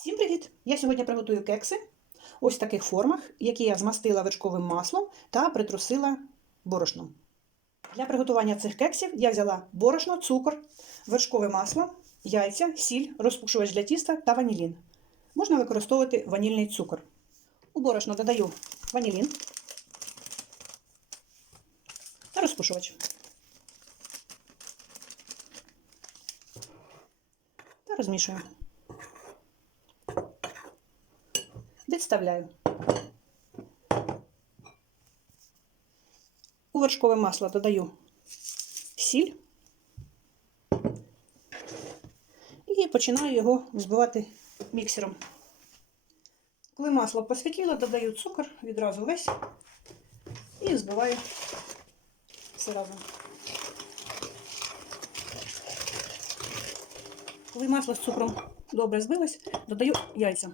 Всім привіт! Я сьогодні приготую кекси ось в таких формах, які я змастила вершковим маслом та притрусила борошном. Для приготування цих кексів я взяла борошно, цукор, вершкове масло, яйця, сіль, розпушувач для тіста та ванілін. Можна використовувати ванільний цукор. У борошно додаю ванілін та розпушувач. Та розмішую. Відставляю. У вершкове масло додаю сіль і починаю його взбивати міксером. Коли масло посвітіло, додаю цукор відразу весь і збиваю все разом. Коли масло з цукром добре збилось, додаю яйця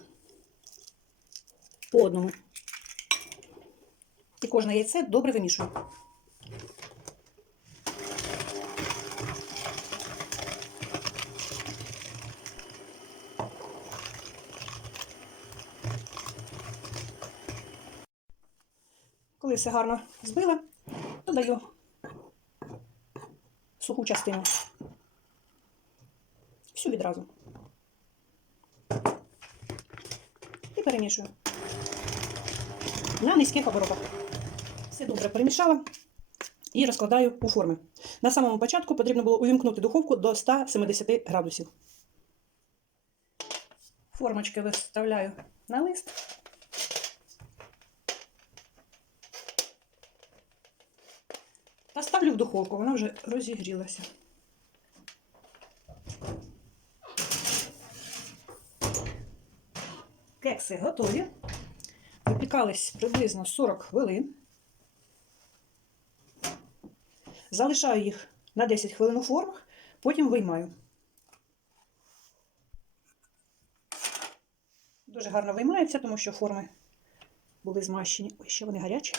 по одному. І кожне яйце добре вимішую. Коли все гарно збила, додаю суху частину. Всю відразу. І перемішую на низьких оборотах. Все добре перемішала і розкладаю у форми. На самому початку потрібно було увімкнути духовку до 170 градусів. Формочки виставляю на лист. Та ставлю в духовку, вона вже розігрілася. Кекси готові. Випікались приблизно 40 хвилин. Залишаю їх на 10 хвилин у формах, потім виймаю. Дуже гарно виймаються, тому що форми були змащені. Ой, ще вони гарячі.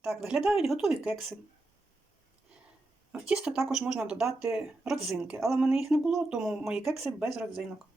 Так, виглядають готові кекси. В тісто також можна додати родзинки, але в мене їх не було, тому мої кекси без родзинок.